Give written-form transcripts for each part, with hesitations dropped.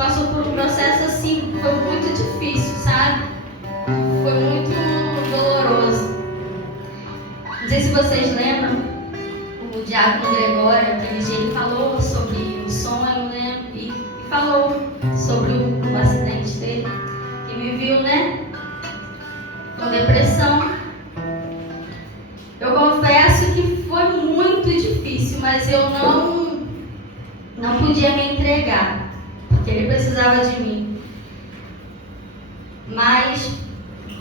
passou por um processo assim, foi muito difícil, sabe? Foi muito doloroso. Não sei se vocês lembram, o diácono Gregório, aquele dia, ele falou sobre o sonho, né? E falou sobre o acidente dele, que me viu, né? Com depressão. Eu confesso que foi muito difícil, mas eu não podia me entregar, porque ele precisava de mim. Mas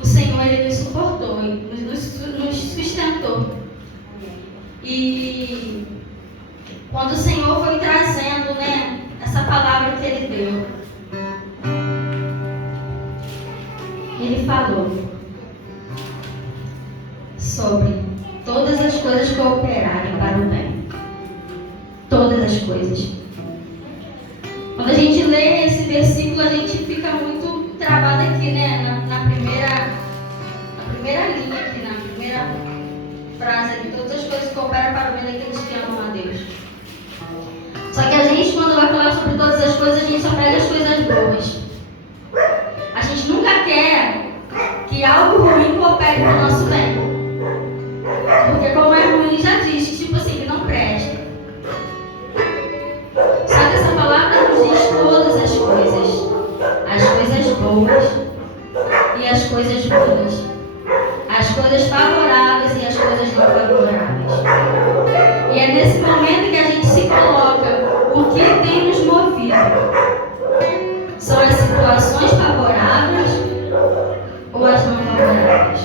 o Senhor, ele nos suportou, nos sustentou. E quando o Senhor foi trazendo, né, essa palavra que ele deu, ele falou sobre todas as coisas cooperarem para o bem. Todas as coisas. Quando a gente lê esse versículo, a gente fica muito travado aqui, né? Na primeira linha aqui, na primeira frase aqui. Todas as coisas cooperam para o bem daqueles que amam a Deus. Só que a gente, quando vai falar sobre todas as coisas, a gente só pega as coisas boas. A gente nunca quer que algo ruim coopere para o nosso bem. Porque como é ruim, já diz, tipo assim, que não presta. Só que essa palavra nos diz todas as coisas. As coisas boas e as coisas ruins. As coisas favoráveis e as coisas não favoráveis. E é nesse momento que a gente se coloca o que tem nos movido. São as situações favoráveis ou as não favoráveis.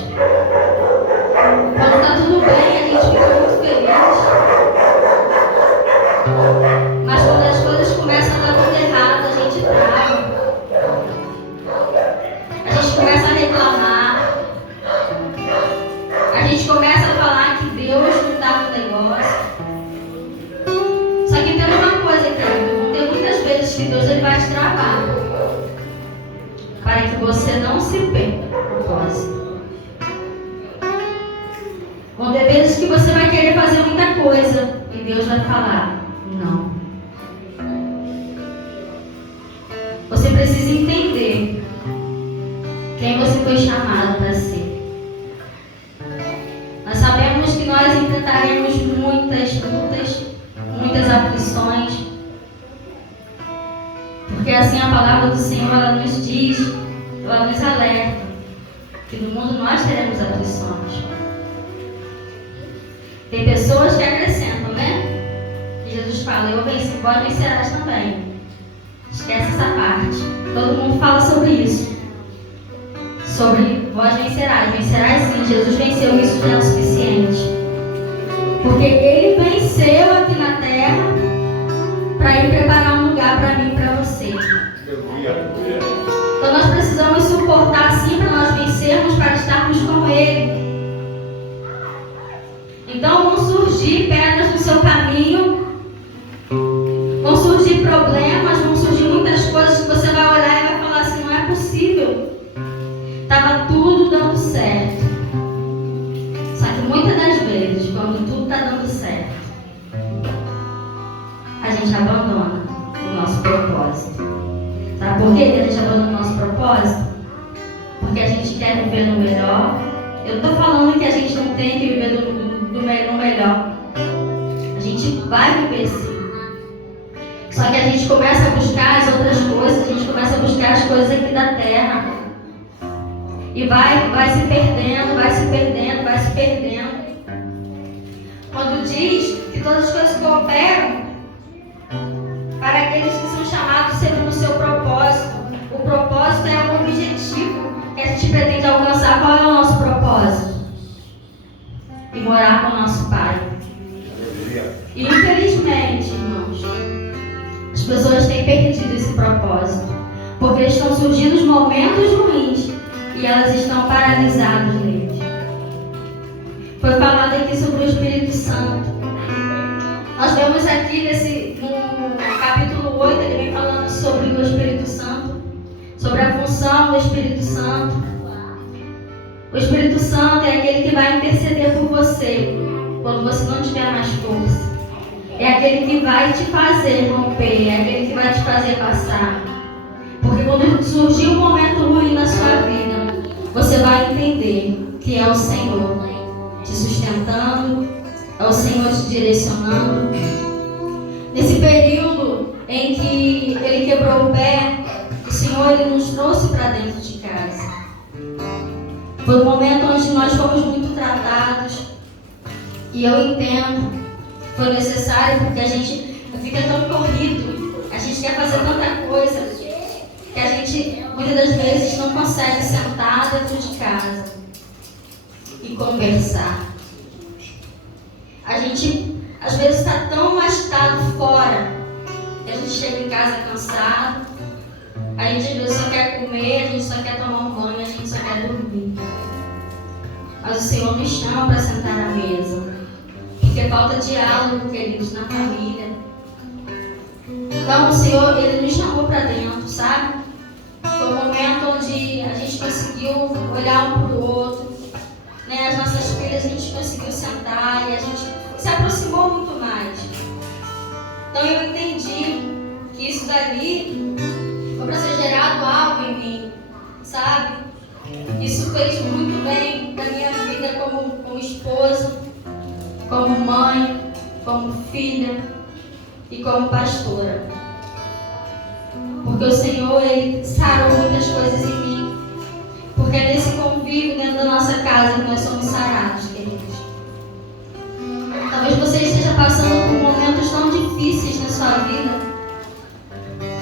Quando está tudo bem, a gente fica muito feliz. Mas quando as coisas começam a dar tudo errado, a gente trava. A gente começa a reclamar. A gente começa a falar que Deus não está no negócio. Só que tem uma coisa, querido. Tem muitas vezes que Deus, ele vai te travar para que você não se perca no propósito. Vão ter vezes que você vai querer fazer muita coisa e Deus vai falar, não. Você precisa entender quem você foi chamado para ser. Nós sabemos que nós enfrentaremos muitas lutas, muitas aflições, porque assim a palavra do Senhor, ela nos diz, ela nos alerta que no mundo nós teremos aflições. Tem pessoas que acrescentam, né? E Jesus fala, eu venci, vós vencerás também. Esquece essa parte. Todo mundo fala sobre isso. Sobre vós vencerás. Vencerás sim, Jesus venceu, isso já é o suficiente. Porque Ele venceu aqui na terra para ir preparar um lugar para mim e para você. Então nós precisamos suportar sim para nós vencermos, para estarmos com Ele. Então vão surgir pedras no seu caminho, vão surgir problemas, vão surgir muitas coisas que você vai olhar e vai falar assim, não é possível. Estava tudo dando certo. Só que muitas das vezes, quando tudo está dando certo, a gente abandona o nosso propósito. Sabe por que a gente abandona o nosso propósito? Porque a gente quer viver no melhor. Eu estou falando que a gente não tem que viver no melhor. A gente vai viver sim. Só que a gente começa a buscar as outras coisas, a gente começa a buscar as coisas aqui da terra. E vai se perdendo, vai se perdendo, vai se perdendo. Quando diz que todas as coisas cooperam para aqueles que são chamados segundo o seu propósito. O propósito é um objetivo que a gente pretende alcançar. Qual é o nosso propósito? E morar com o nosso Pai. E infelizmente, irmãos, as pessoas têm perdido esse propósito, porque estão surgindo os momentos ruins e elas estão paralisadas neles. Foi falado aqui sobre o Espírito Santo. Nós vemos aqui no capítulo 8, ele vem falando sobre o Espírito Santo, sobre a função do Espírito Santo. O Espírito Santo é aquele que vai interceder por você quando você não tiver mais força. É aquele que vai te fazer romper, é aquele que vai te fazer passar. surgir um momento ruim na sua vida, você vai entender que é o Senhor te sustentando, é o Senhor te direcionando. Nesse período em que ele quebrou o pé, o Senhor ele nos trouxe para dentro de casa. Foi um momento onde nós fomos muito tratados. E eu entendo, foi necessário porque a gente fica tão corrido, a gente quer fazer tanta coisa, que a gente muitas das vezes não consegue sentar dentro de casa e conversar. A gente às vezes está tão agitado fora, que a gente chega em casa cansado, a gente às vezes só quer comer, a gente só quer tomar um banho, a gente só quer dormir. Mas o Senhor nos chama para sentar à mesa, porque falta diálogo, queridos, na família. Então o Senhor, ele nos chamou para dentro, sabe? Foi um momento onde a gente conseguiu olhar um para o outro, né? As nossas filhas a gente conseguiu sentar e a gente se aproximou muito mais. Então eu entendi que isso dali foi para ser gerado algo em mim, sabe? Isso fez muito bem para minha vida como esposa, como mãe, como filha e como pastora. Porque o Senhor, ele sarou muitas coisas em mim. Porque é nesse convívio dentro da nossa casa que nós somos sarados, queridos. Talvez você esteja passando por momentos tão difíceis na sua vida.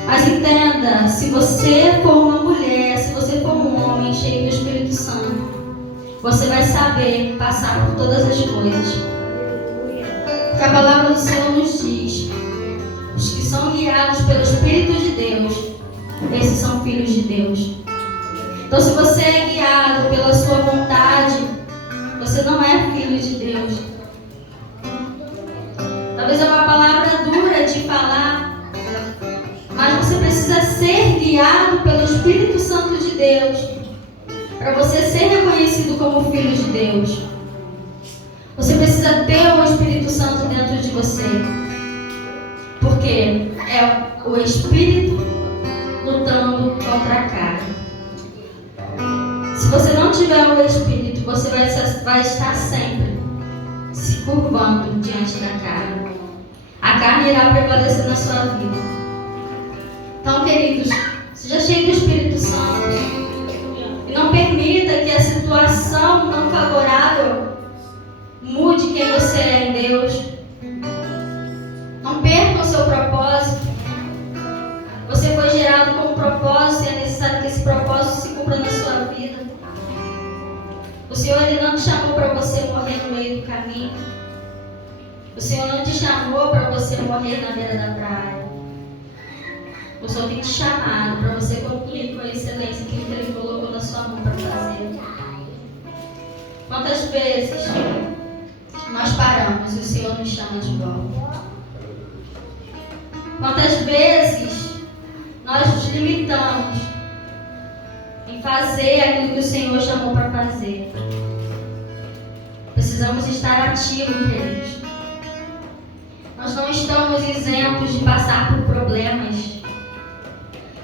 Mas entenda, se você for uma mulher, se você for um homem cheio do Espírito Santo, você vai saber passar por todas as coisas. Porque a palavra do Senhor nos diz: os que são guiados pelo Espírito de Deus, esses são filhos de Deus. Então, se você é guiado pela sua vontade, você não é filho de Deus. Talvez é uma palavra dura de falar, mas você precisa ser guiado pelo Espírito Santo de Deus para você ser reconhecido como filho de Deus. Você precisa ter o Espírito Santo dentro de você, porque é o Espírito lutando contra a carne. Se você não tiver o Espírito, você vai estar sempre se curvando diante da carne. A carne irá prevalecer na sua vida. Então, queridos, seja cheio do Espírito Santo e não permita que a situação não favorável mude quem você é em Deus. Não perca o seu propósito. Você foi gerado com um propósito e é necessário que esse propósito se cumpra na sua vida. O Senhor, ele não te chamou para você morrer no meio do caminho. O Senhor não te chamou para você morrer na beira da praia. O Senhor tem te chamado para você concluir com excelência aquilo que ele colocou na sua mão para fazer. Quantas vezes nós paramos e o Senhor nos chama de volta? Quantas vezes nós nos limitamos em fazer aquilo que o Senhor chamou para fazer? Precisamos estar ativos, queridos. Nós não estamos isentos de passar por problemas.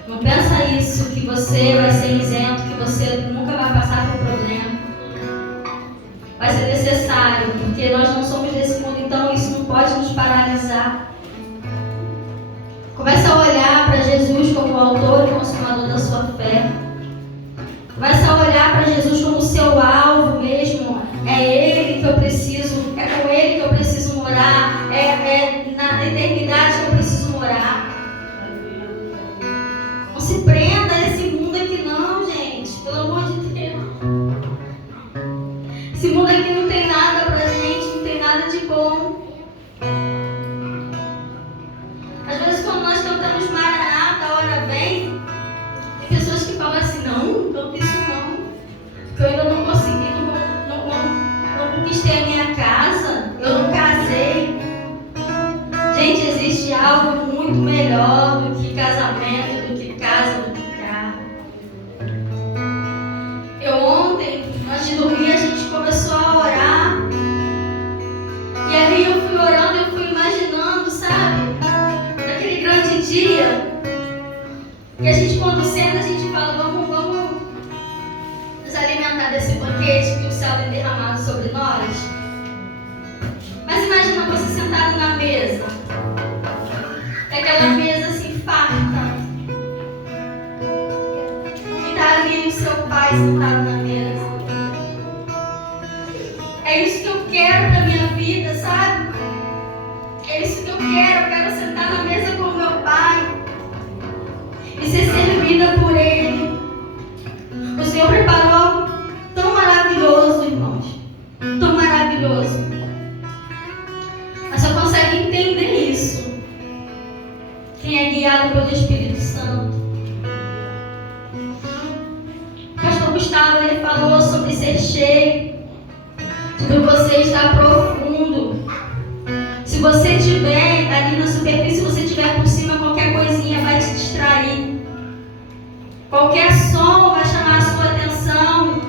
Não pensa isso, que você vai ser isento, que você nunca vai passar por problema. Vai ser necessário, porque nós não somos desse mundo, então isso não pode nos paralisar. Comece a olhar para Jesus como o autor e consumador da sua fé. Comece a olhar para Jesus como seu alvo mesmo. É Ele que eu preciso, é com Ele que eu preciso morar, é na eternidade que eu preciso morar. Não se prenda a esse mundo aqui não, gente, pelo amor de Deus. Esse mundo aqui não tem nada pra gente, não tem nada de bom. Às vezes quando nós cantamos Maranata, a hora vem, tem pessoas que falam assim: não canto isso não, porque eu ainda não consegui, não conquistei a minha casa, eu não casei. Gente, existe algo muito melhor do que casamento, do que casa, do que carro. Ontem, antes de dormir, a gente começou a orar gente, quando senta, a gente fala, vamos nos alimentar desse banquete que o céu tem derramado sobre nós. Mas imagina você sentado na mesa, aquela mesa assim farta, e tá ali o seu pai sentado na mesa. É isso que eu quero pra minha vida, sabe? É isso que eu quero sentar na mesa com o meu pai e ser servida por ele. O Senhor preparou algo tão maravilhoso, irmãos, tão maravilhoso. Mas só consegue entender isso quem é guiado pelo Espírito Santo. O pastor Gustavo, ele falou sobre ser cheio, sobre você estar profundo. Se você estiver ali na superfície, se você estiver por cima, qualquer coisinha vai te distrair. Qualquer som vai chamar a sua atenção.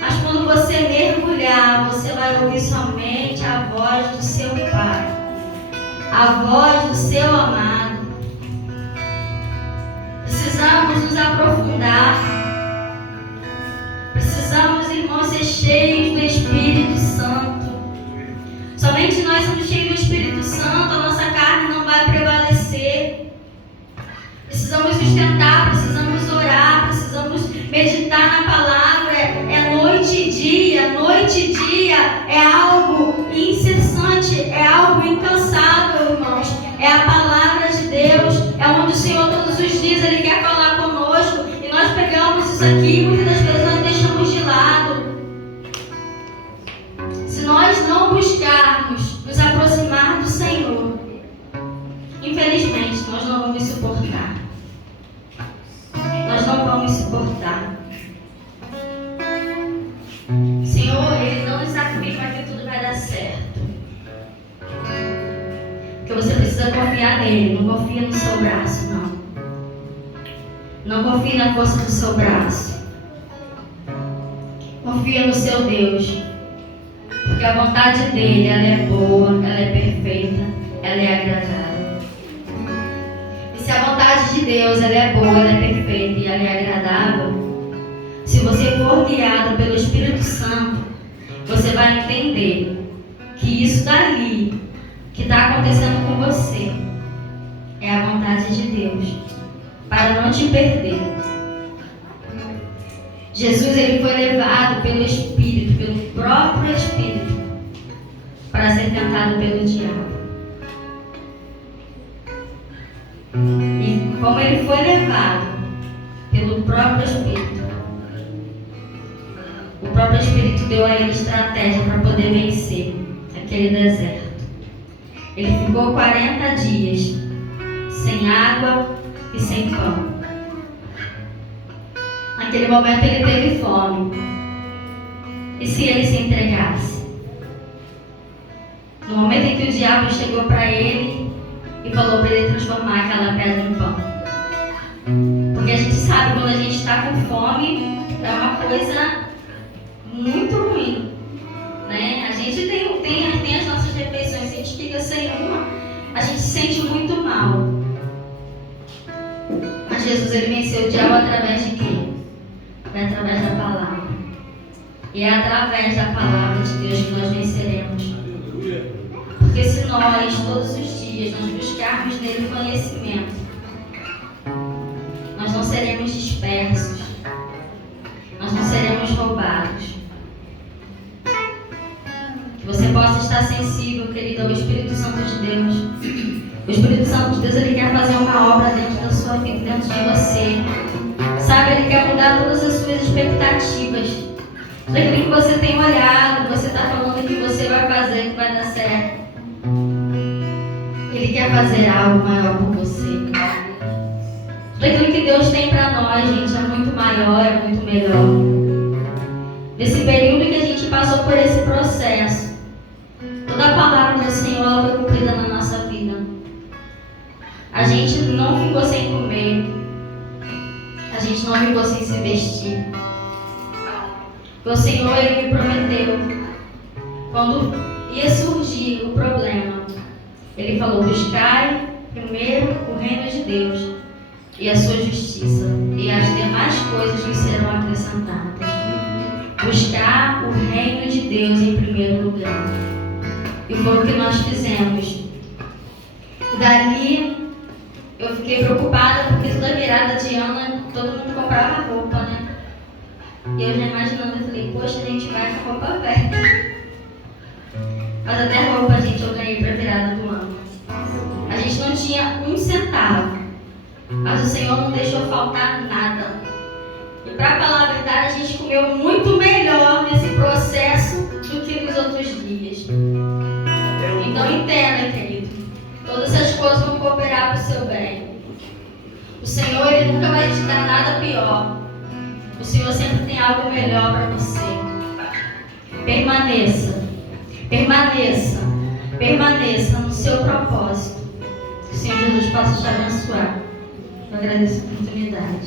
Mas quando você mergulhar, você vai ouvir somente a voz do seu Pai, a voz do seu amado. Precisamos nos aprofundar. Precisamos, irmãos, ser cheios do Espírito Santo. Somente nós somos cheios do Espírito Santo, a nossa carne não vai prevalecer. Precisamos sustentar, precisamos orar, precisamos meditar na palavra. É noite e dia, é algo incessante, é algo incansável, irmãos. É a palavra de Deus, é onde o Senhor todos os dias Ele quer falar conosco. E nós pegamos isso aqui e muitas das vezes nós deixamos de lado. Se nós não buscarmos nos aproximar do Senhor, infelizmente nós não vamos suportar. Nós não vamos suportar. O Senhor, Ele não nos afirma que tudo vai dar certo. Porque você precisa confiar nele. Não confia no seu braço, não. Não confie na força do seu braço. Confia no seu Deus. Porque a vontade dele, ela é boa, ela é perfeita, ela é agradável. E se a vontade de Deus, ela é boa, ela é perfeita e ela é agradável, se você for guiado pelo Espírito Santo, você vai entender que isso dali, que está acontecendo com você, é a vontade de Deus, para não te perder. Jesus, ele foi levado pelo Espírito, pelo próprio Espírito, para ser tentado pelo diabo. E como ele foi levado pelo próprio Espírito, o próprio Espírito deu a ele estratégia para poder vencer aquele deserto. Ele ficou 40 dias sem água e sem pão. Naquele momento ele teve fome. E se ele se entregasse? No momento em que o diabo chegou para ele e falou para ele transformar aquela pedra em pão. Porque a gente sabe, quando a gente está com fome, é uma coisa muito ruim, né? A gente tem as nossas refeições, se a gente fica sem uma, a gente se sente muito mal. Mas Jesus, ele venceu o diabo através de quê? Foi através da palavra. E é através da palavra de Deus que nós venceremos. Porque se nós, todos os dias, nós buscarmos nele conhecimento, nós não seremos dispersos, nós não seremos roubados. Que você possa estar sensível, querido, ao Espírito Santo de Deus. O Espírito Santo de Deus, ele quer fazer uma obra dentro da sua vida, dentro de você. Sabe, ele quer mudar todas as suas expectativas. Daquilo que você tem olhado, você está falando que você vai fazer, que vai dar certo. Ele quer fazer algo maior por você. Daquilo que Deus tem para nós, gente, é muito maior, é muito melhor. Nesse período que a gente passou por esse processo, toda a palavra do Senhor foi cumprida na nossa vida. A gente não ficou sem comer. A gente não ficou sem se vestir. O Senhor, ele me prometeu, quando ia surgir o problema, ele falou: buscai primeiro o reino de Deus e a sua justiça, justiça, e as demais coisas nos serão acrescentadas. Buscar o reino de Deus em primeiro lugar. E foi o que nós fizemos. Dali, eu fiquei preocupada, porque toda virada de ano, todo mundo comprava roupa, né? E eu já imaginando, eu falei, poxa, a gente vai com roupa velha. Mas até roupa, gente, eu ganhei para a virada do ano. A gente não tinha um centavo, mas o Senhor não deixou faltar nada. E para falar a verdade, a gente comeu muito melhor nesse processo do que nos outros dias. Então entenda, querido, todas essas coisas vão cooperar para o seu bem. O Senhor, Ele nunca vai te dar nada pior. O Senhor sempre tem algo melhor para você. Permaneça, permaneça, permaneça no seu propósito. Que o Senhor Jesus possa te abençoar. Eu agradeço a oportunidade.